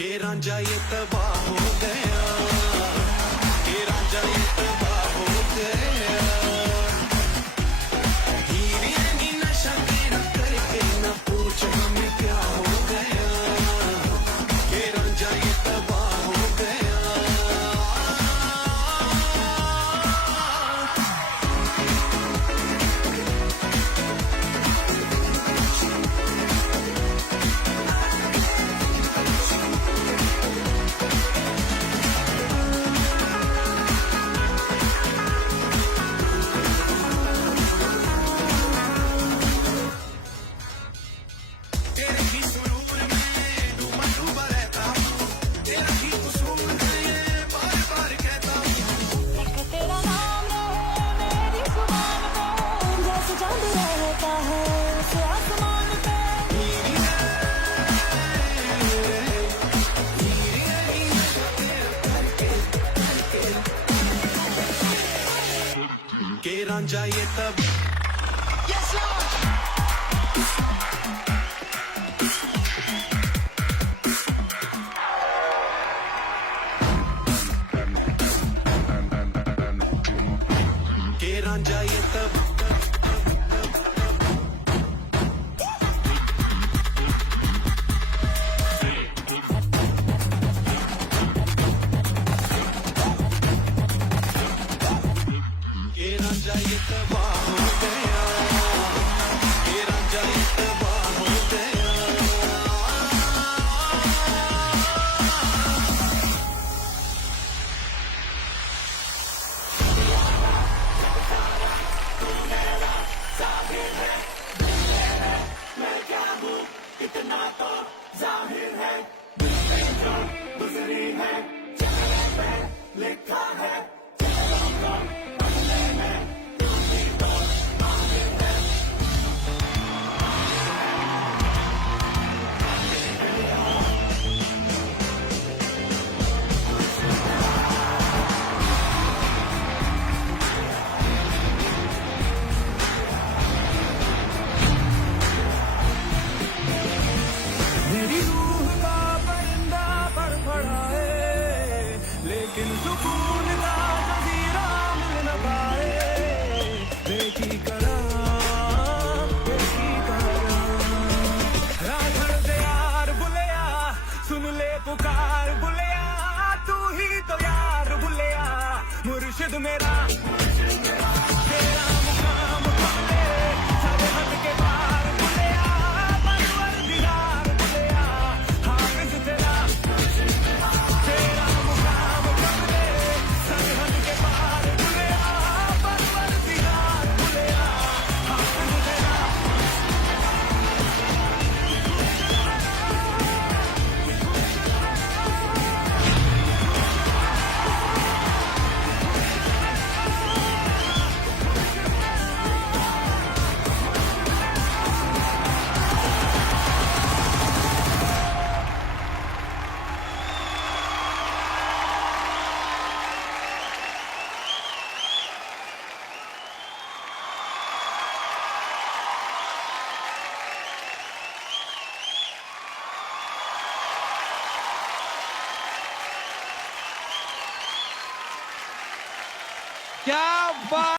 के रांझा ये तबाह हो गया, के रांझा ये तबाह हो गया। हीरे नी नशा तेरा करके न पूछ हमें क्या हो गया, के रांझा ये तबाह हो गया। के रांझा ये तब के रांझा ये तब के रांझा ये तबाह हो गया, के रांझा ये तबाह हो गया। मैं क्या हूँ इतना तो जाहिर है, गुजरी है चेहरे पे लिखा है। मेरी रूह का परिंदा फड़फड़ाए, लेकिन सुकून का जजीरा मिल न पाए। देखी करा राधड़ से यार बुलिया, सुन ले पुकार बुलिया, तू ही तो यार बुलिया, मुर्शिद मेरा तेरा मुकाम खोले, सारे हद के पार बुलिया, परवरदिगार बुलिया, हाफिज तेरा मुकाम खोले, क्या बात